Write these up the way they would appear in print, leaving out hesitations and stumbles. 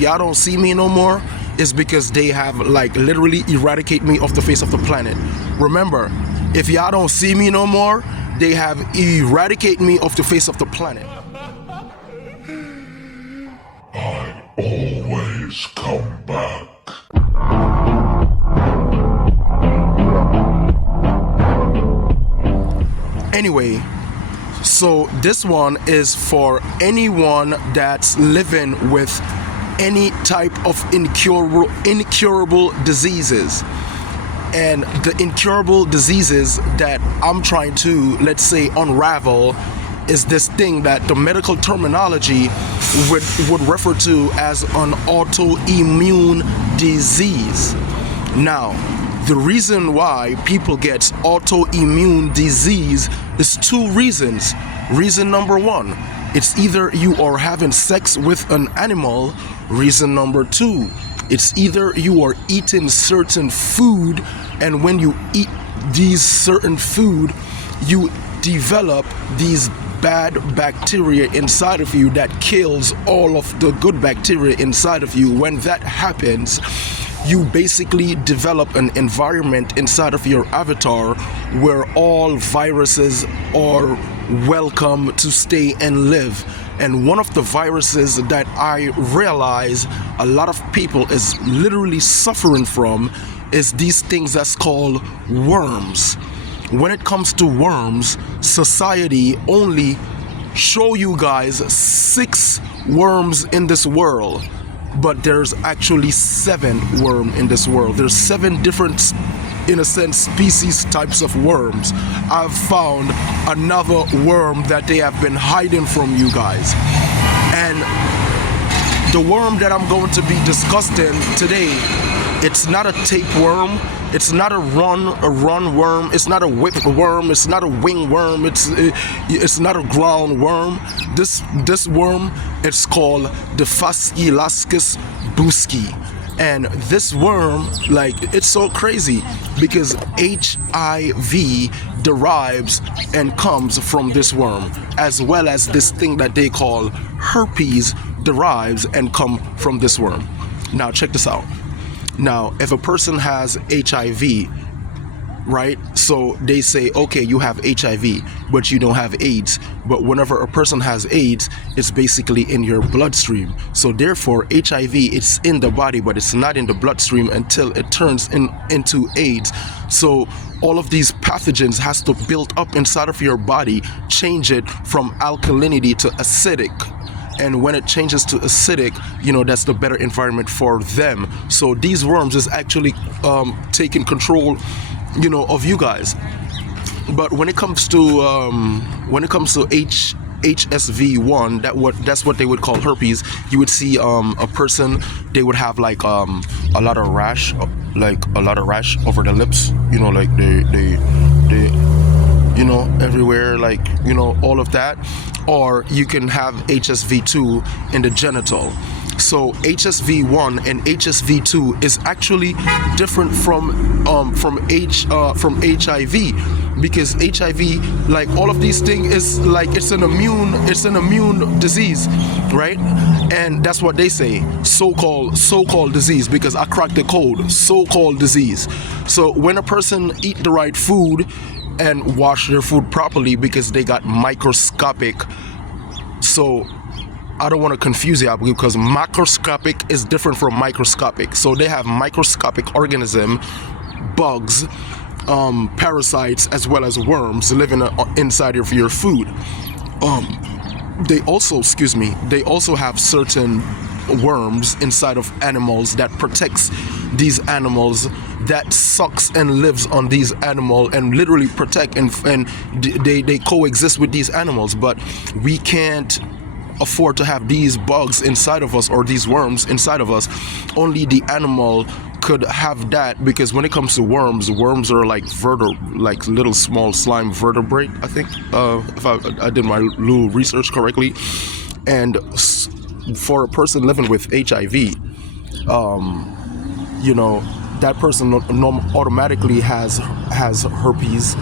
if y'all don't see me no more, it's because they have like literally eradicate me off the face of the planet. Remember, if y'all don't see me no more, they have eradicate me off the face of the planet. I always come back. Anyway, so this one is for anyone that's living with any type of incurable diseases. And the incurable diseases that I'm trying to, let's say, unravel is this thing that the medical terminology would refer to as an autoimmune disease. Now, the reason why people get autoimmune disease is two reasons. Reason number one, it's either you are having sex with an animal. Reason number two, it's either you are eating certain food, and when you eat these certain food, you develop these bad bacteria inside of you that kills all of the good bacteria inside of you. When that happens, you basically develop an environment inside of your avatar where all viruses are welcome to stay and live. And one of the viruses that I realize a lot of people is literally suffering from is these things that's called worms. When it comes to worms, society only show you guys 6 worms in this world, but there's actually 7 worms in this world. There's 7 different, in a sense, species types of worms. I've found another worm that they have been hiding from you guys. And the worm that I'm going to be discussing today, it's not a tapeworm, it's not a run worm, it's not a whip worm, it's not a wing worm, it's not a ground worm. This worm, it's called the Phaseolus buski. And this worm, like, it's so crazy because HIV derives and comes from this worm, as well as this thing that they call herpes derives and come from this worm. Now check this out. Now, if a person has HIV, right? So they say, okay, you have HIV, but you don't have AIDS. But whenever a person has AIDS, it's basically in your bloodstream. So therefore, HIV, it's in the body, but it's not in the bloodstream until it turns into AIDS. So all of these pathogens has to build up inside of your body, change it from alkalinity to acidic. And when it changes to acidic, you know, that's the better environment for them. So these worms is actually taking control, you know, of you guys. But when it comes to HSV1, that's what they would call herpes. You would see a person, they would have like a lot of rash over the lips, you know, like they you know, everywhere, like, you know, all of that. Or you can have HSV2 in the genital. So HSV1 and HSV2 is actually different from HIV, because HIV, like all of these things, is like it's an immune disease, right? And that's what they say, so-called disease, because I cracked the code, so-called disease. So when a person eat the right food and wash their food properly, because they got microscopic, so I don't want to confuse you because macroscopic is different from microscopic. So they have microscopic organism, bugs, parasites, as well as worms living inside of your food. They also have certain worms inside of animals that protects these animals, that sucks and lives on these animals and literally protect and they coexist with these animals. But we can't afford to have these bugs inside of us or these worms inside of us. Only the animal could have that, because when it comes to worms are like like little small slime vertebrate, I think, if I did my little research correctly. And for a person living with HIV, you know, that person automatically has herpes,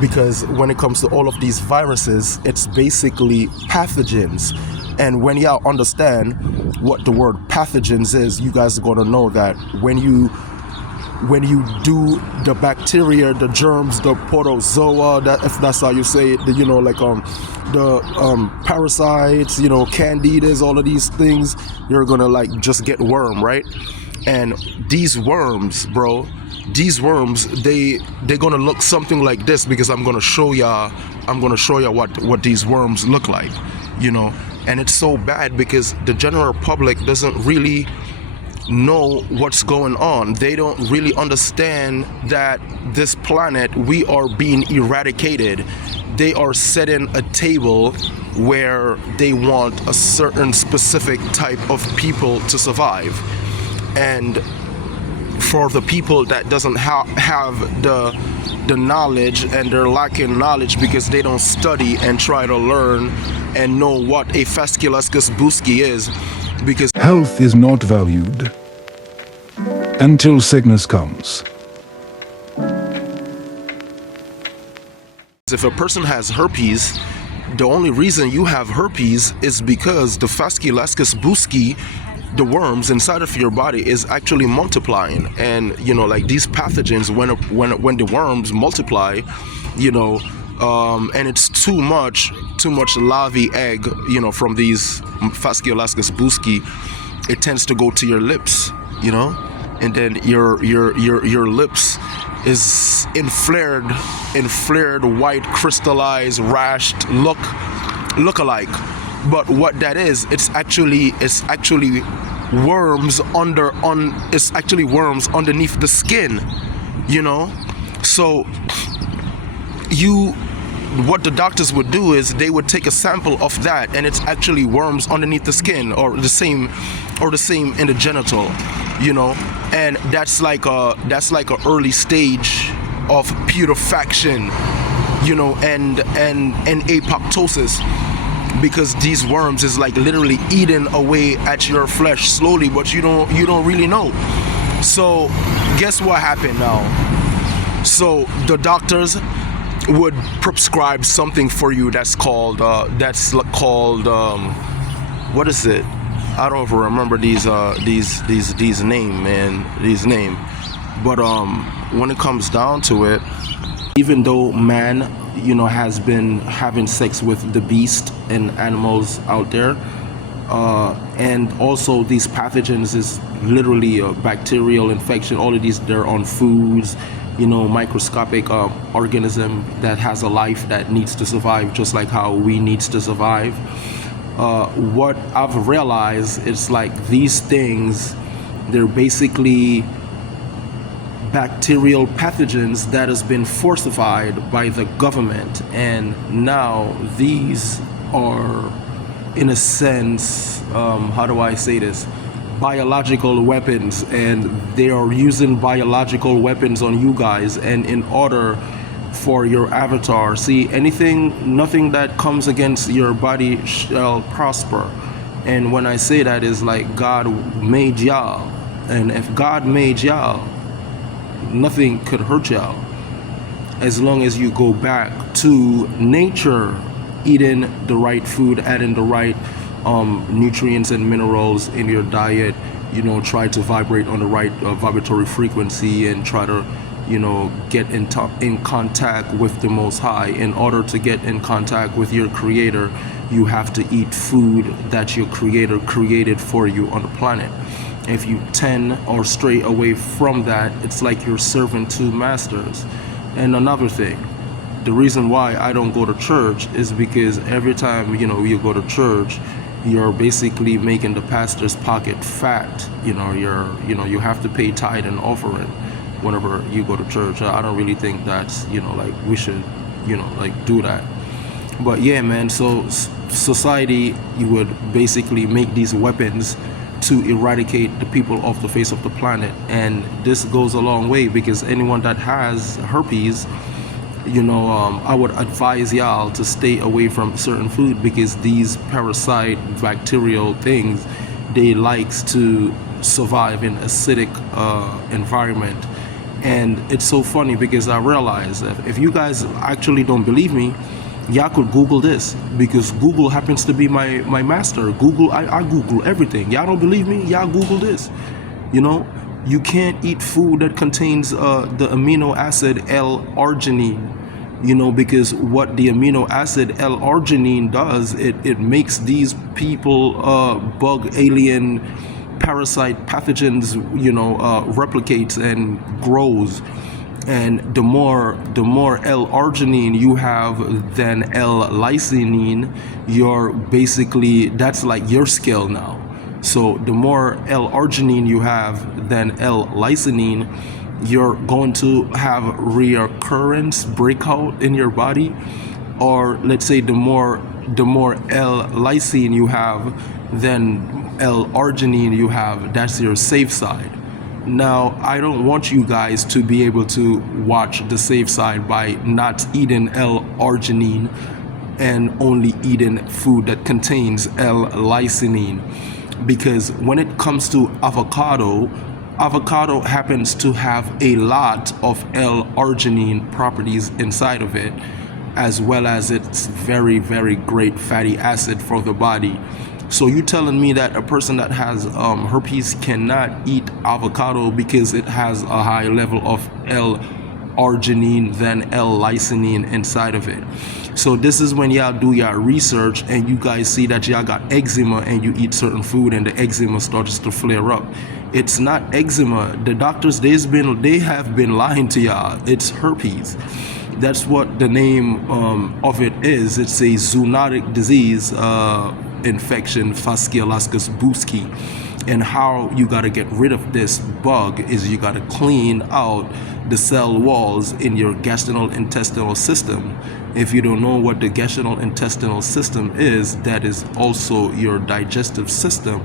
because when it comes to all of these viruses, it's basically pathogens. And when y'all understand what the word pathogens is, you guys are going to know that when you do the bacteria, the germs, the protozoa, that if that's how you say it, the parasites, candidas, all of these things, you're gonna like just get worm, right? And these worms, bro, they're gonna look something like this, because I'm gonna show y'all what these worms look like, and it's so bad because the general public doesn't really know what's going on. They don't really understand that this planet, we are being eradicated. They are setting a table where they want a certain specific type of people to survive, and for the people that doesn't have the knowledge, and they're lacking knowledge because they don't study and try to learn and know what a fasciculuscus buski is, because health is not valued until sickness comes. If a person has herpes, the only reason you have herpes is because the fasciculuscus buski, the worms inside of your body, is actually multiplying. And like these pathogens, when the worms multiply, and it's too much larvae egg, from these fasciculuscus buski, it tends to go to your lips, and then your lips is inflared white crystallized rashed look alike. But what that is, it's actually worms worms underneath the skin, so what the doctors would do is they would take a sample of that, and it's actually worms underneath the skin, or the same in the genital, and that's like a early stage of putrefaction, and apoptosis, because these worms is like literally eating away at your flesh slowly, but you don't really know. So guess what happened now? So the doctors would prescribe something for you that's called what is it? I don't even remember these name. But when it comes down to it, even though man, has been having sex with the beast and animals out there, and also these pathogens is literally a bacterial infection. All of these, they're on foods, microscopic organism that has a life that needs to survive, just like how we needs to survive. What I've realized is like these things, they're basically bacterial pathogens that has been falsified by the government, and now these are, in a sense, how do I say this, biological weapons, and they are using biological weapons on you guys, and in order for your avatar, see, nothing that comes against your body shall prosper. And when I say that, is like God made y'all, and if God made y'all, nothing could hurt y'all, as long as you go back to nature, eating the right food, adding the right nutrients and minerals in your diet, try to vibrate on the right vibratory frequency, and try to get in contact with the Most High. In order to get in contact with your Creator, you have to eat food that your Creator created for you on the planet. If you tend or stray away from that, it's like you're serving two masters. And another thing, the reason why I don't go to church is because every time you go to church, you're basically making the pastor's pocket fat. You have to pay tithe and offering whenever you go to church. I don't really think that's we should do that. But yeah, man, so society, you would basically make these weapons to eradicate the people off the face of the planet. And this goes a long way, because anyone that has herpes, I would advise y'all to stay away from certain food, because these parasite bacterial things, they likes to survive in acidic environment. And it's so funny, because I realize that if you guys actually don't believe me, Y'all could Google this, because Google happens to be my master. Google, I Google everything. Y'all don't believe me? Y'all Google this. You know, you can't eat food that contains the amino acid L-arginine. You know, because what the amino acid L-arginine does, it makes these people bug, alien, parasite pathogens, you know, replicates and grows. And the more L-arginine you have than L-lysine, you're basically, that's like your scale now. So the more L-arginine you have than L-lysine, you're going to have reoccurrence, breakout in your body. Or let's say the more L-lysine you have than L-arginine you have, that's your safe side. Now, I don't want you guys to be able to watch the safe side by not eating L-arginine and only eating food that contains L-lysine. Because when it comes to avocado happens to have a lot of L-arginine properties inside of it, as well as it's very, very great fatty acid for the body. So you telling me that a person that has herpes cannot eat avocado because it has a high level of L-arginine than L-lysine inside of it? So this is when y'all do your research and you guys see that y'all got eczema and you eat certain food and the eczema starts to flare up. It's not eczema. The doctors, they have been lying to y'all. It's herpes. That's what the name of it is. It's a zoonotic disease infection, Fasciolacus buski. And how you got to get rid of this bug is you got to clean out the cell walls in your gastrointestinal system. If you don't know what the gastrointestinal system is, that is also your digestive system.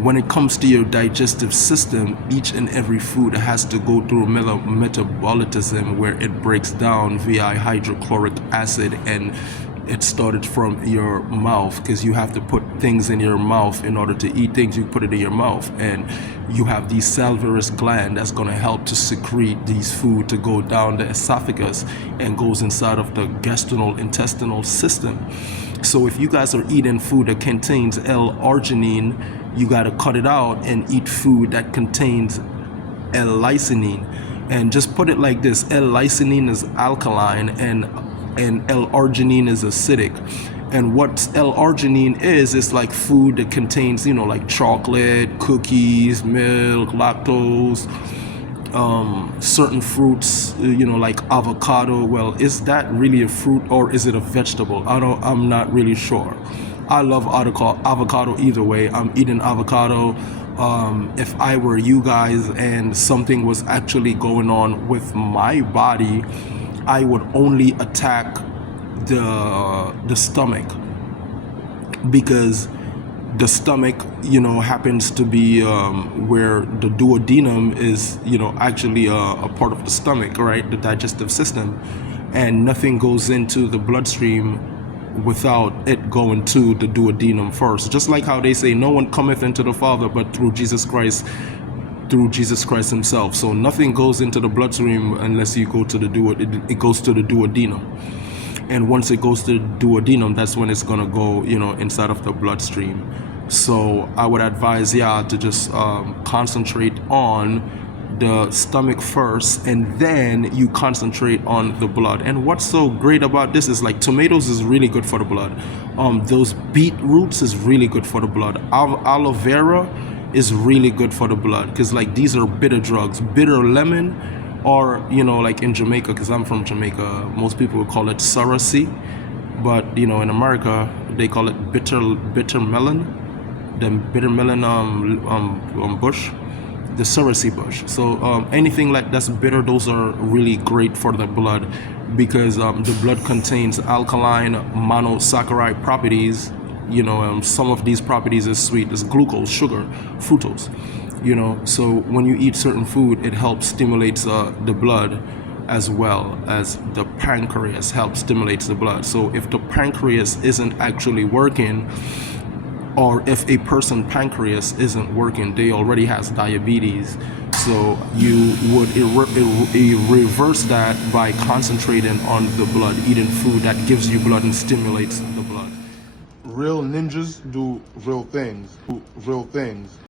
When it comes to your digestive system, each and every food has to go through metabolism, where it breaks down via hydrochloric acid, and it started from your mouth, because you have to put things in your mouth in order to eat things. You put it in your mouth, and you have the salivary gland that's going to help to secrete these food to go down the esophagus and goes inside of the gastrointestinal system. So if you guys are eating food that contains L-arginine, you got to cut it out and eat food that contains L-lysine. And just put it like this: L-lysine is alkaline and L-arginine is acidic. And what L-arginine is like food that contains, you know, like chocolate, cookies, milk, lactose, certain fruits, you know, like avocado. Well, is that really a fruit or is it a vegetable? I'm not really sure. I love avocado either way. I'm eating avocado. If I were you guys and something was actually going on with my body, I would only attack the stomach, because the stomach, you know, happens to be where the duodenum is, you know, actually a part of the stomach, right? The digestive system. And nothing goes into the bloodstream without it going to the duodenum first. Just like how they say, no one cometh into the Father but through Jesus Christ himself. So nothing goes into the bloodstream unless you go to it goes to the duodenum. And once it goes to the duodenum, that's when it's gonna go, you know, inside of the bloodstream. So I would advise y'all to just concentrate on the stomach first, and then you concentrate on the blood. And what's so great about this is, like, tomatoes is really good for the blood. Those beetroots is really good for the blood. Aloe vera is really good for the blood, because, like, these are bitter drugs. Bitter lemon, or, you know, like in Jamaica, because I'm from Jamaica, most people would call it Sarasi, but, you know, in America they call it bitter melon, the bitter melon bush, the Sarasi bush. So anything like that's bitter, those are really great for the blood, because the blood contains alkaline monosaccharide properties. You know, some of these properties is sweet, is glucose, sugar, fructose. You know, so when you eat certain food, it helps stimulates the blood, as well as the pancreas helps stimulates the blood. So if the pancreas isn't actually working, or if a person pancreas isn't working, they already has diabetes. So you would reverse that by concentrating on the blood, eating food that gives you blood and stimulates the blood. Real ninjas do real things.